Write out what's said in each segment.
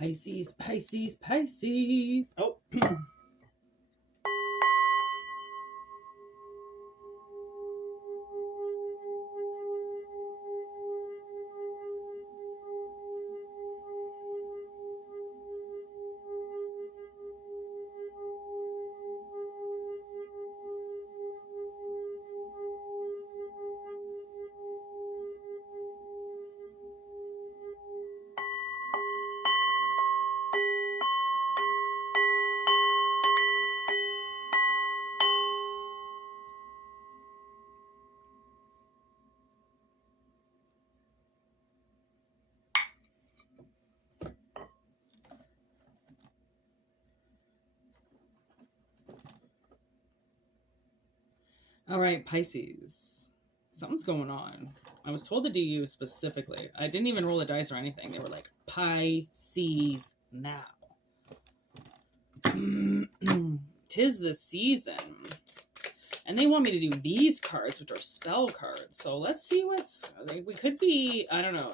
Pisces, Pisces, Pisces. Oh. All right, Pisces. Something's going on. I was told to do you specifically. I didn't even roll the dice or anything. They were like, Pisces now. 'Tis the season. And they want me to do these cards, which are spell cards. So let's see what's... We could be, I don't know,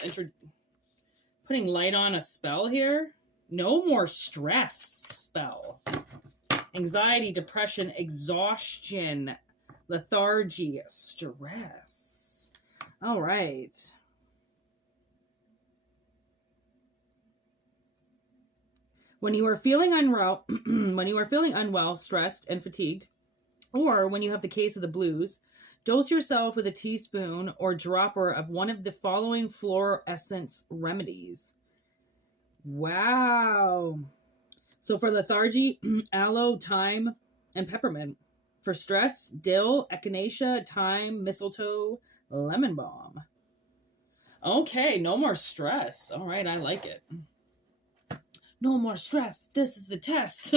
putting light on a spell here. No more stress spell. Anxiety, depression, exhaustion, lethargy, stress. All right. When you are feeling unwell, stressed, and fatigued, or when you have the case of the blues, dose yourself with a teaspoon or dropper of one of the following fluorescence remedies. Wow. So for lethargy, aloe, thyme, and peppermint. For stress, dill, echinacea, thyme, mistletoe, lemon balm. Okay, no more stress. All right, I like it. No more stress. This is the test.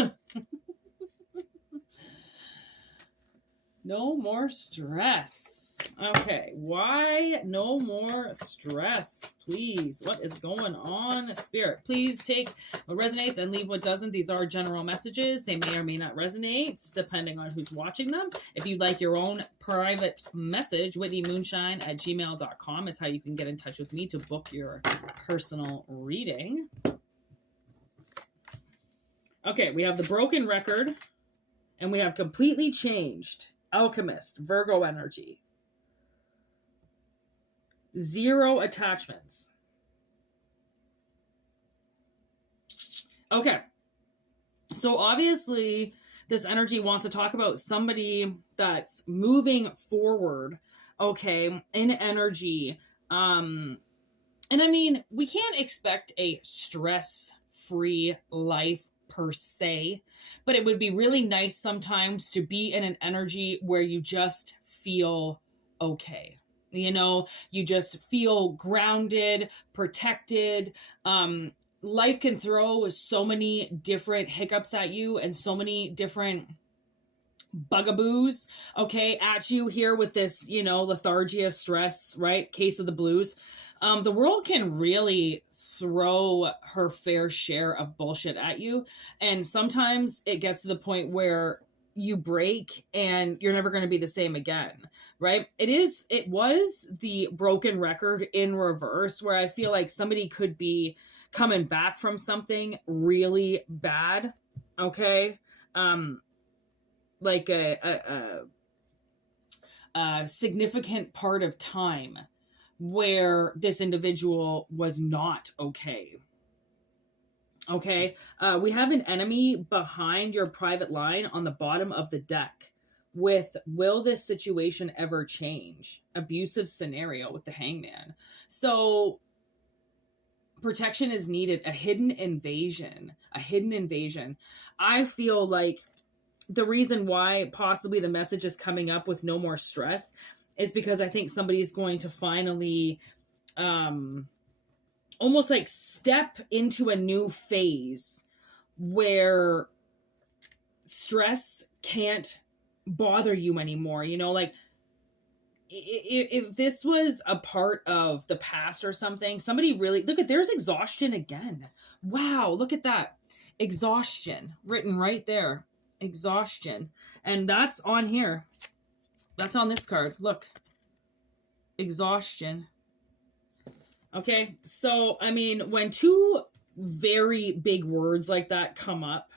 No more stress. Okay, why no more stress, please? What is going on, Spirit? Please take what resonates and leave what doesn't. These are general messages. They may or may not resonate, depending on who's watching them. If you'd like your own private message, whitneymoonshine@gmail.com is how you can get in touch with me to book your personal reading. Okay, we have the broken record, and we have completely changed. Alchemist, Virgo energy. 0 attachments. Okay. So obviously this energy wants to talk about somebody that's moving forward, okay, in energy. And I mean, we can't expect a stress-free life per se, but it would be really nice sometimes to be in an energy where you just feel okay. You know, you just feel grounded, protected. Life can throw so many different hiccups at you and so many different bugaboos, okay, at you here with this, you know, lethargia, stress, right? Case of the blues. The world can really throw her fair share of bullshit at you. And sometimes it gets to the point where you break and you're never going to be the same again, right? It was the broken record in reverse, where I feel like somebody could be coming back from something really bad. Okay. Like a significant part of time where this individual was not okay. Okay, we have an enemy behind your private line on the bottom of the deck with, will this situation ever change? Abusive scenario with the hangman. So protection is needed, a hidden invasion. I feel like the reason why possibly the message is coming up with no more stress is because I think somebody's going to finally almost like step into a new phase where stress can't bother you anymore. You know, like if this was a part of the past or something, somebody really, look at, there's exhaustion again. Wow, look at that. Exhaustion written right there. Exhaustion. And that's on here. That's on this card. Look. Exhaustion. Okay. So, I mean, when two very big words like that come up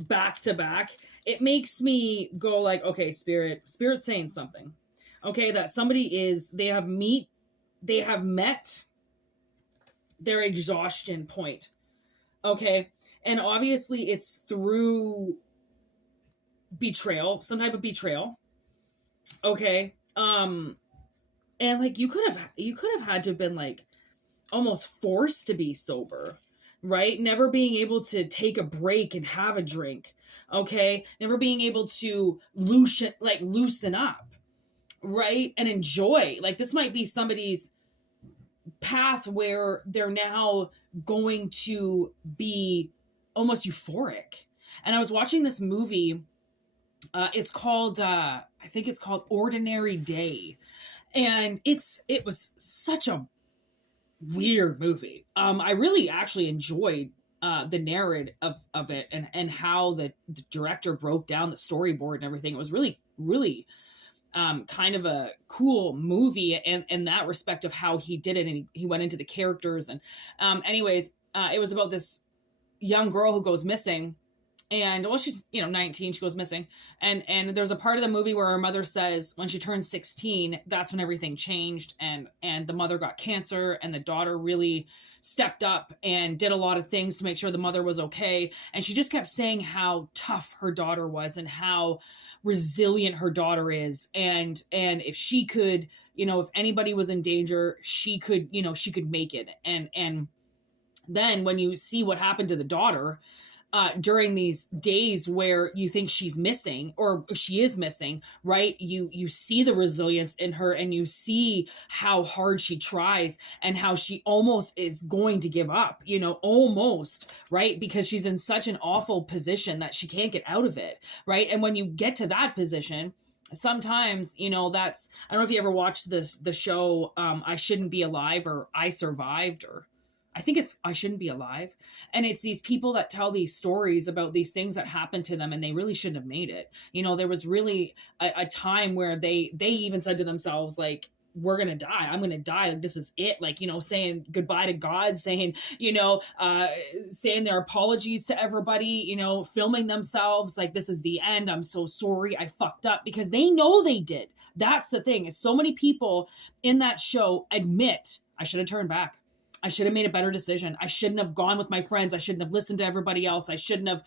back to back, it makes me go like, okay, spirit's saying something. Okay, that they have met their exhaustion point. Okay, and obviously it's through betrayal, some type of betrayal. Okay, and like you could have had to have been like almost forced to be sober, right? Never being able to take a break and have a drink. Okay, never being able to loosen up, right? And enjoy. Like, this might be somebody's path where they're now going to be almost euphoric. And I was watching this movie. It's called, I think it's called Ordinary Day. And it was such a weird movie. I really actually enjoyed the narrative of it, and how the director broke down the storyboard and everything. It was really, really kind of a cool movie in that respect of how he did it, and he went into the characters. And anyways, it was about this young girl who goes missing. And well, she's 19, she goes missing, and there's a part of the movie where her mother says when she turned 16, that's when everything changed, and the mother got cancer, and the daughter really stepped up and did a lot of things to make sure the mother was okay. And she just kept saying how tough her daughter was and how resilient her daughter is, and if she could, if anybody was in danger, she could make it. And then when you see what happened to the daughter during these days where you think she's missing, or she is missing, right? You see the resilience in her, and you see how hard she tries, and how she almost is going to give up, almost, right? Because she's in such an awful position that she can't get out of it, right? And when you get to that position, sometimes, that's, I don't know if you ever watched the show, I Shouldn't Be Alive, or I Survived, or I think it's I Shouldn't Be Alive. And it's these people that tell these stories about these things that happened to them, and they really shouldn't have made it. There was really a time where they even said to themselves, like, we're going to die. I'm going to die. Like, this is it. Like, saying goodbye to God, saying their apologies to everybody, filming themselves. Like, this is the end. I'm so sorry. I fucked up, because they know they did. That's the thing, is so many people in that show admit, I should have turned back. I should have made a better decision. I shouldn't have gone with my friends. I shouldn't have listened to everybody else. I shouldn't have,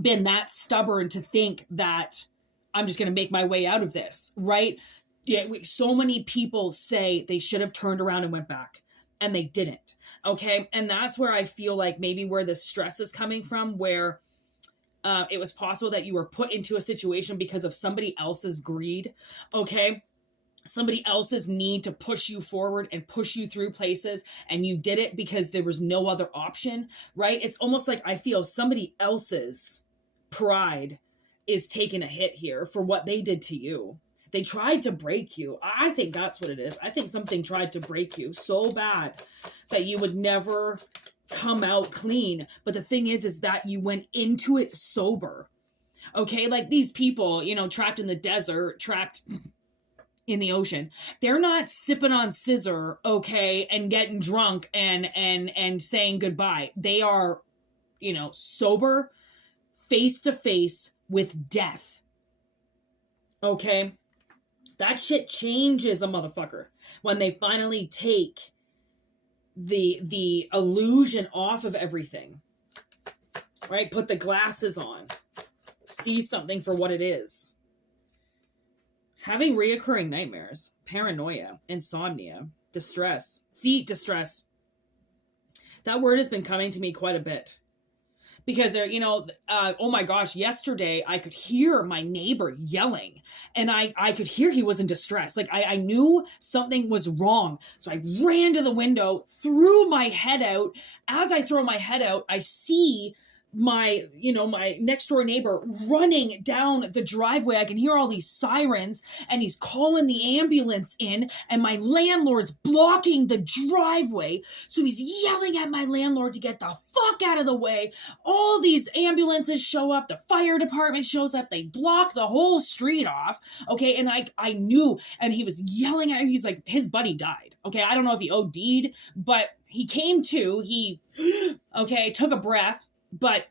been that stubborn to think that I'm just going to make my way out of this, right? Yeah, so many people say they should have turned around and went back, and they didn't. Okay. And that's where I feel like maybe where the stress is coming from, where it was possible that you were put into a situation because of somebody else's greed. Okay. Somebody else's need to push you forward and push you through places, and you did it because there was no other option, right? It's almost like I feel somebody else's pride is taking a hit here for what they did to you. They tried to break you. I think that's what it is. I think something tried to break you so bad that you would never come out clean. But the thing is that you went into it sober. Okay, like these people, trapped in the desert, trapped in the ocean, they're not sipping on scissor, okay, and getting drunk and saying goodbye. They are, sober, face to face with death. Okay, that shit changes a motherfucker when they finally take the illusion off of everything, right? Put the glasses on, see something for what it is. Having reoccurring nightmares, paranoia, insomnia, distress. See, distress. That word has been coming to me quite a bit. Because, oh my gosh, yesterday I could hear my neighbor yelling. And I could hear he was in distress. Like, I knew something was wrong. So I ran to the window, threw my head out. As I throw my head out, I see my next door neighbor running down the driveway. I can hear all these sirens, and he's calling the ambulance in, and my landlord's blocking the driveway. So he's yelling at my landlord to get the fuck out of the way. All these ambulances show up. The fire department shows up. They block the whole street off. Okay. And I knew, and he was yelling at him. He's like, his buddy died. Okay. I don't know if he OD'd, but he came to, took a breath, but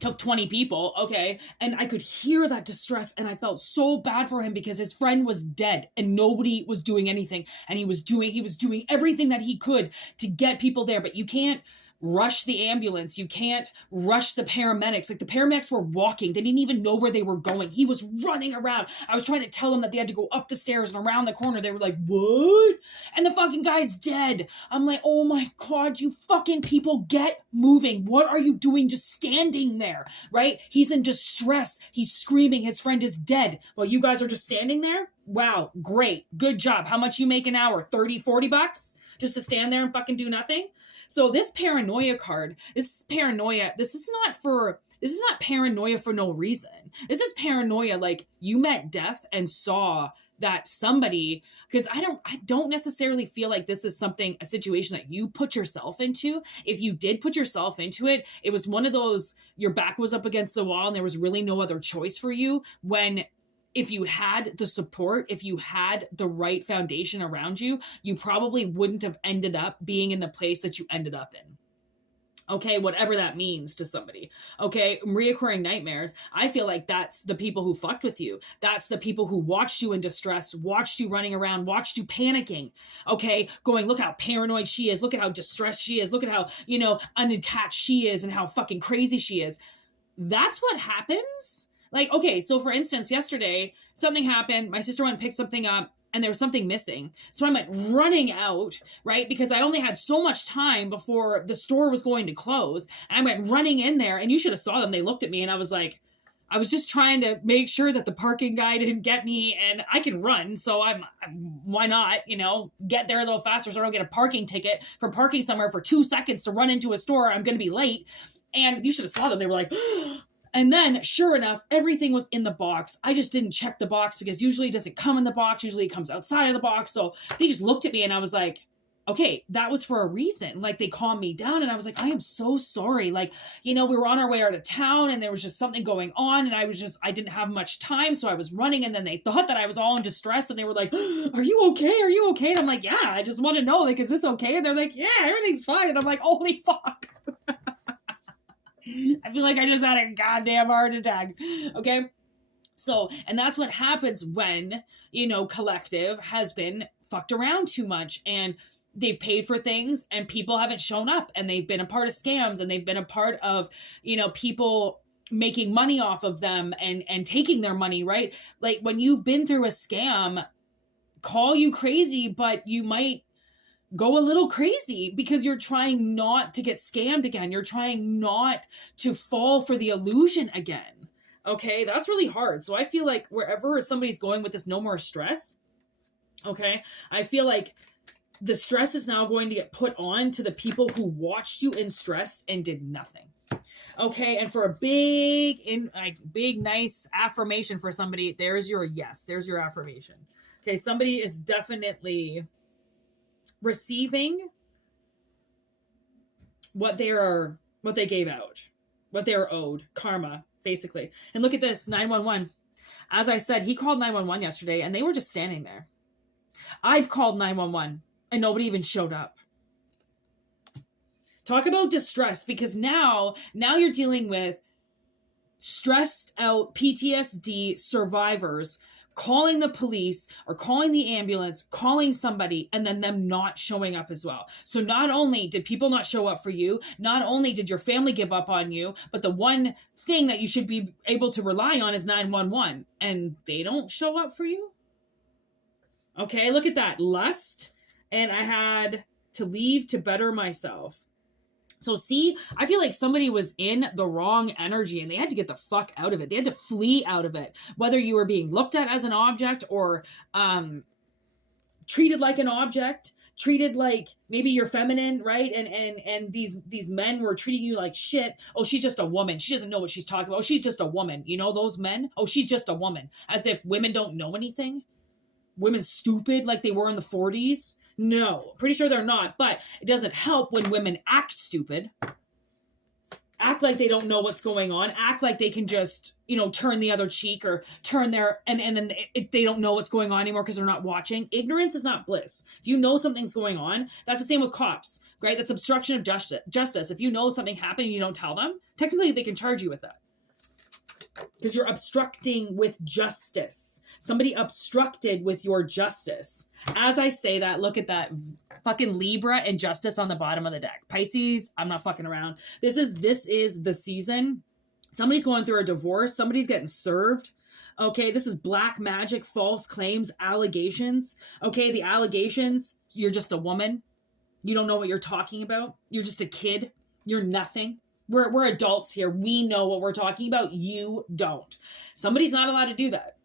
took 20 people, okay? And I could hear that distress, and I felt so bad for him because his friend was dead and nobody was doing anything. And he was doing everything that he could to get people there, but you can't rush the ambulance. You can't rush the paramedics. Like, the paramedics were walking. They didn't even know where they were going. He was running around. I was trying to tell them that they had to go up the stairs and around the corner. They were like, what? And the fucking guy's dead. I'm like, oh my God, you fucking people, get moving. What are you doing just standing there, right? He's in distress. He's screaming. His friend is dead. Well, you guys are just standing there? Wow, great. Good job. How much you make an hour? 30, 40 bucks? Just to stand there and fucking do nothing? So this paranoia card, this is paranoia. This is not paranoia for no reason. This is paranoia like you met death and saw that somebody, because I don't necessarily feel like this is a situation that you put yourself into. If you did put yourself into it, it was one of those, your back was up against the wall and there was really no other choice for you. When if you had the support, if you had the right foundation around you, you probably wouldn't have ended up being in the place that you ended up in. Okay, whatever that means to somebody. Okay, reoccurring nightmares. I feel like that's the people who fucked with you. That's the people who watched you in distress, watched you running around, watched you panicking. Okay, going, look how paranoid she is. Look at how distressed she is. Look at how, unattached she is and how fucking crazy she is. That's what happens. Like, okay, so for instance, yesterday, something happened. My sister went and picked something up and there was something missing. So I went running out, right? Because I only had so much time before the store was going to close. And I went running in there, and you should have saw them. They looked at me and I was like, I was just trying to make sure that the parking guy didn't get me, and I can run. So why not, get there a little faster so I don't get a parking ticket for parking somewhere for 2 seconds to run into a store. I'm going to be late. And you should have saw them. They were like, and then, sure enough, everything was in the box. I just didn't check the box because usually it doesn't come in the box. Usually it comes outside of the box. So they just looked at me and I was like, okay, that was for a reason. Like, they calmed me down and I was like, I am so sorry. Like, we were on our way out of town and there was just something going on and I didn't have much time. So I was running, and then they thought that I was all in distress and they were like, are you okay? Are you okay? And I'm like, yeah, I just want to know, like, is this okay? And they're like, yeah, everything's fine. And I'm like, holy fuck. I feel like I just had a goddamn heart attack. Okay. So, and that's what happens when, collective has been fucked around too much and they've paid for things and people haven't shown up, and they've been a part of scams, and they've been a part of, people making money off of them and taking their money, right? Like, when you've been through a scam, call you crazy, but you might go a little crazy because you're trying not to get scammed again. You're trying not to fall for the illusion again. Okay, that's really hard. So I feel like wherever somebody's going with this no more stress, okay, I feel like the stress is now going to get put on to the people who watched you in stress and did nothing. Okay, and for a big, nice affirmation for somebody, there's your yes. There's your affirmation. Okay, somebody is definitely receiving what they gave out, what they were owed, karma, basically. And look at this, 911. As I said, he called 911 yesterday and they were just standing there. I've called 911 and nobody even showed up. Talk about distress, because now you're dealing with stressed out PTSD survivors calling the police or calling the ambulance, calling somebody, and then them not showing up as well. So not only did people not show up for you, not only did your family give up on you, but the one thing that you should be able to rely on is 911, and they don't show up for you. Okay, look at that. Lust, and I had to leave to better myself. So see, I feel like somebody was in the wrong energy and they had to get the fuck out of it. They had to flee out of it. Whether you were being looked at as an object or treated like an object, treated like maybe you're feminine, right? And these men were treating you like shit. Oh, she's just a woman. She doesn't know what she's talking about. Oh, she's just a woman. You know, those men. Oh, she's just a woman. As if women don't know anything. Women stupid like they were in the 40s. No, pretty sure they're not. But it doesn't help when women act stupid. Act like they don't know what's going on. Act like they can just, you know, turn the other cheek or turn their, and then they don't know what's going on anymore because they're not watching. Ignorance is not bliss. If you know something's going on, that's the same with cops, right? That's obstruction of justice. If you know something happened and you don't tell them, technically they can charge you with that. Because you're obstructing with justice. Somebody obstructed with your justice. As I say that, look at that fucking Libra and justice on the bottom of the deck. Pisces, I'm not fucking around. This is the season. Somebody's going through a divorce. Somebody's getting served. Okay, this is black magic, false claims, allegations. Okay, the allegations, you're just a woman. You don't know what you're talking about. You're just a kid. You're nothing. We're adults here. We know what we're talking about. You don't. Somebody's not allowed to do that.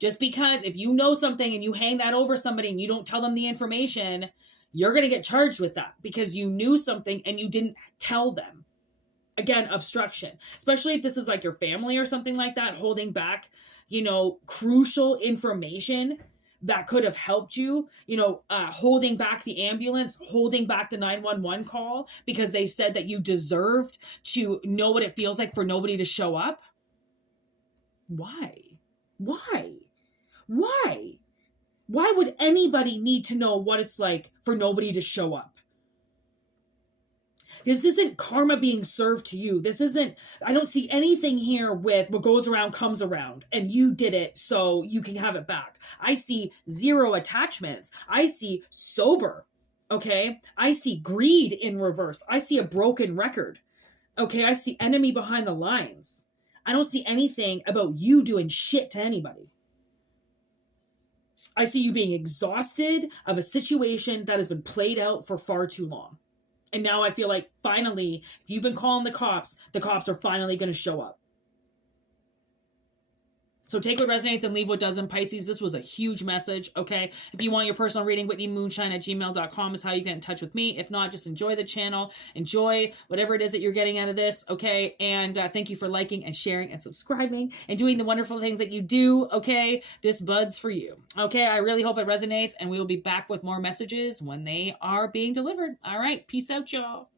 Just because if you know something and you hang that over somebody and you don't tell them the information, you're going to get charged with that because you knew something and you didn't tell them. Again, obstruction. Especially if this is like your family or something like that, holding back, you know, crucial information that could have helped you, you know, holding back the ambulance, holding back the 911 call because they said that you deserved to know what it feels like for nobody to show up. Why? Why? Why? Why would anybody need to know what it's like for nobody to show up? This isn't karma being served to you. This isn't, I don't see anything here with what goes around comes around and you did it so you can have it back. I see zero attachments. I see sober. Okay. I see greed in reverse. I see a broken record. Okay. I see enemy behind the lines. I don't see anything about you doing shit to anybody. I see you being exhausted of a situation that has been played out for far too long. And now I feel like finally, if you've been calling the cops are finally going to show up. So take what resonates and leave what doesn't, Pisces. This was a huge message, okay? If you want your personal reading, whitneymoonshine@gmail.com is how you get in touch with me. If not, just enjoy the channel. Enjoy whatever it is that you're getting out of this, okay? And thank you for liking and sharing and subscribing and doing the wonderful things that you do, okay? This bud's for you, okay? I really hope it resonates, and we will be back with more messages when they are being delivered. All right, peace out, y'all.